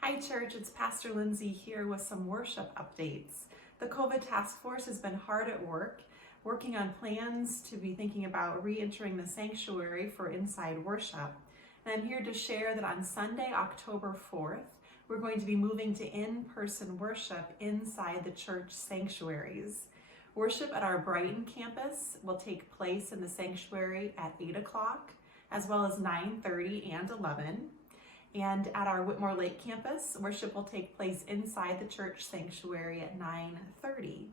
Hi church, it's Pastor Lindsay here with some worship updates. The COVID task force has been hard at work, working on plans to be thinking about re-entering the sanctuary for inside worship. And I'm here to share that on Sunday, October 4th, we're going to be moving to in-person worship inside the church sanctuaries. Worship at our Brighton campus will take place in the sanctuary at 8 o'clock, as well as 9:30 and 11. And at our Whitmore Lake campus, worship will take place inside the church sanctuary at 9:30.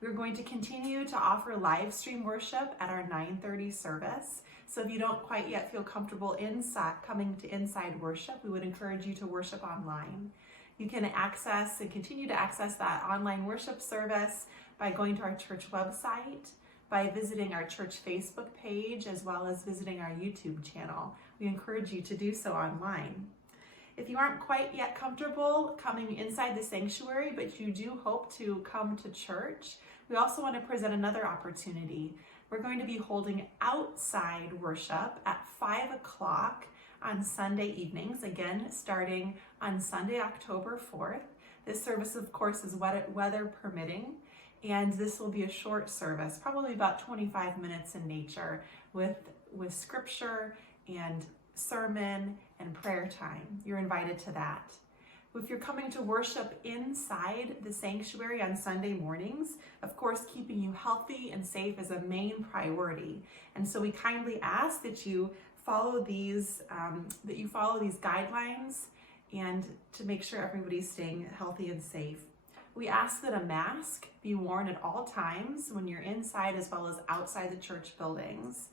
We're going to continue to offer live stream worship at our 9:30 service. So if you don't quite yet feel comfortable coming to inside worship, we would encourage you to worship online. You can access and continue to access that online worship service by going to our church website, by visiting our church Facebook page, as well as visiting our YouTube channel. We encourage you to do so online. If you aren't quite yet comfortable coming inside the sanctuary, but you do hope to come to church, we also want to present another opportunity. We're going to be holding outside worship at 5 o'clock on Sunday evenings, again, starting on Sunday, October 4th. This service, of course, is weather permitting, and this will be a short service, probably about 25 minutes in nature, with scripture and sermon and prayer time. You're invited to that. If you're coming to worship inside the sanctuary on Sunday mornings, of course, keeping you healthy and safe is a main priority. And so we kindly ask that you follow these guidelines and to make sure everybody's staying healthy and safe. We ask that a mask be worn at all times when you're inside as well as outside the church buildings.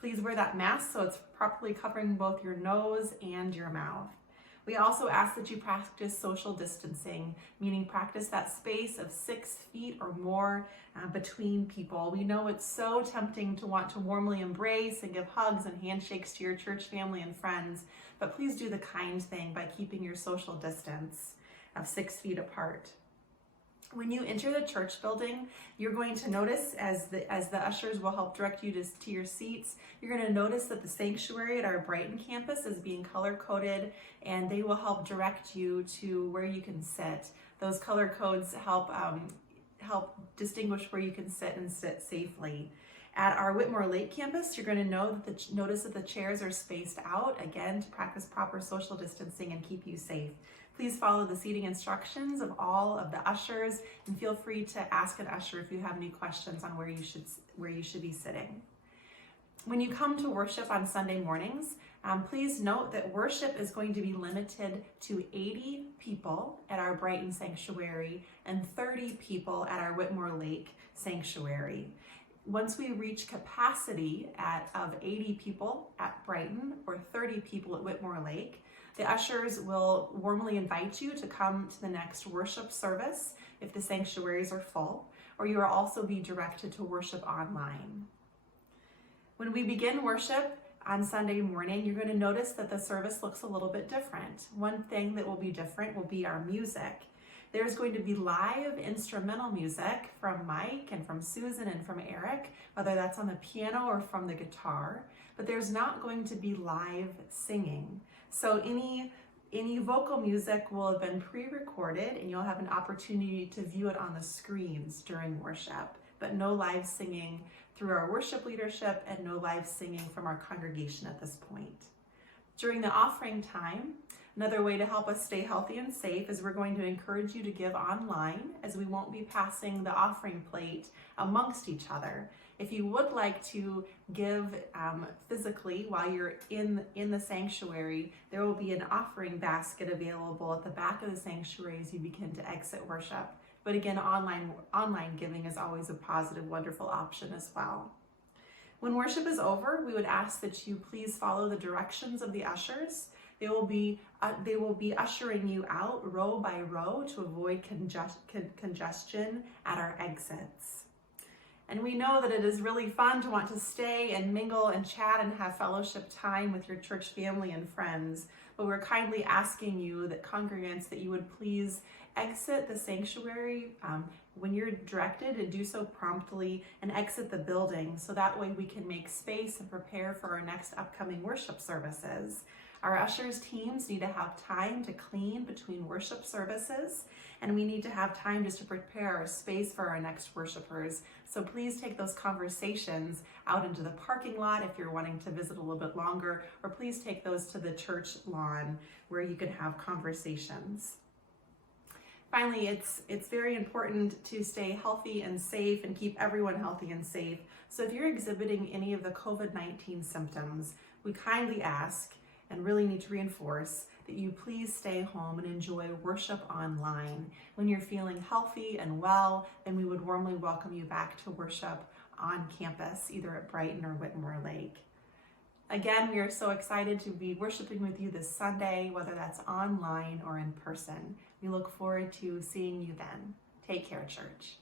Please wear that mask so it's properly covering both your nose and your mouth. We also ask that you practice social distancing, meaning practice that space of 6 feet or more between people. We know it's so tempting to want to warmly embrace and give hugs and handshakes to your church family and friends, but please do the kind thing by keeping your social distance of 6 feet apart. When you enter the church building, you're going to notice, as the ushers will help direct you to your seats, you're going to notice that the sanctuary at our Brighton campus is being color-coded, and they will help direct you to where you can sit. Those color codes help distinguish where you can sit and sit safely. At our Whitmore Lake campus, you're going to notice that the chairs are spaced out, again, to practice proper social distancing and keep you safe. Please follow the seating instructions of all of the ushers, and feel free to ask an usher if you have any questions on where you should be sitting. When you come to worship on Sunday mornings, please note that worship is going to be limited to 80 people at our Brighton sanctuary and 30 people at our Whitmore Lake sanctuary. Once we reach capacity of 80 people at Brighton or 30 people at Whitmore Lake, the ushers will warmly invite you to come to the next worship service if the sanctuaries are full, or you will also be directed to worship online. When we begin worship on Sunday morning, you're going to notice that the service looks a little bit different. One thing that will be different will be our music. There's going to be live instrumental music from Mike and from Susan and from Eric, whether that's on the piano or from the guitar, but there's not going to be live singing. So any vocal music will have been pre-recorded, and you'll have an opportunity to view it on the screens during worship, but no live singing through our worship leadership and no live singing from our congregation at this point. During the offering time, another way to help us stay healthy and safe is we're going to encourage you to give online, as we won't be passing the offering plate amongst each other. If you would like to give physically while you're in the sanctuary, there will be an offering basket available at the back of the sanctuary as you begin to exit worship. But again, online giving is always a positive, wonderful option as well. When worship is over, we would ask that you please follow the directions of the ushers. They will be ushering you out row by row to avoid congestion at our exits. And we know that it is really fun to want to stay and mingle and chat and have fellowship time with your church family and friends, but we're kindly asking you, that congregants, that you would please exit the sanctuary when you're directed, and do so promptly, and exit the building so that way we can make space and prepare for our next upcoming worship services. Our ushers teams need to have time to clean between worship services, and we need to have time just to prepare our space for our next worshipers. So please take those conversations out into the parking lot if you're wanting to visit a little bit longer, or please take those to the church lawn where you can have conversations. Finally, it's very important to stay healthy and safe and keep everyone healthy and safe. So if you're exhibiting any of the COVID-19 symptoms, we kindly ask and really need to reinforce that you please stay home and enjoy worship online. When you're feeling healthy and well, then we would warmly welcome you back to worship on campus, either at Brighton or Whitmore Lake. Again, we are so excited to be worshiping with you this Sunday, whether that's online or in person. We look forward to seeing you then. Take care, church.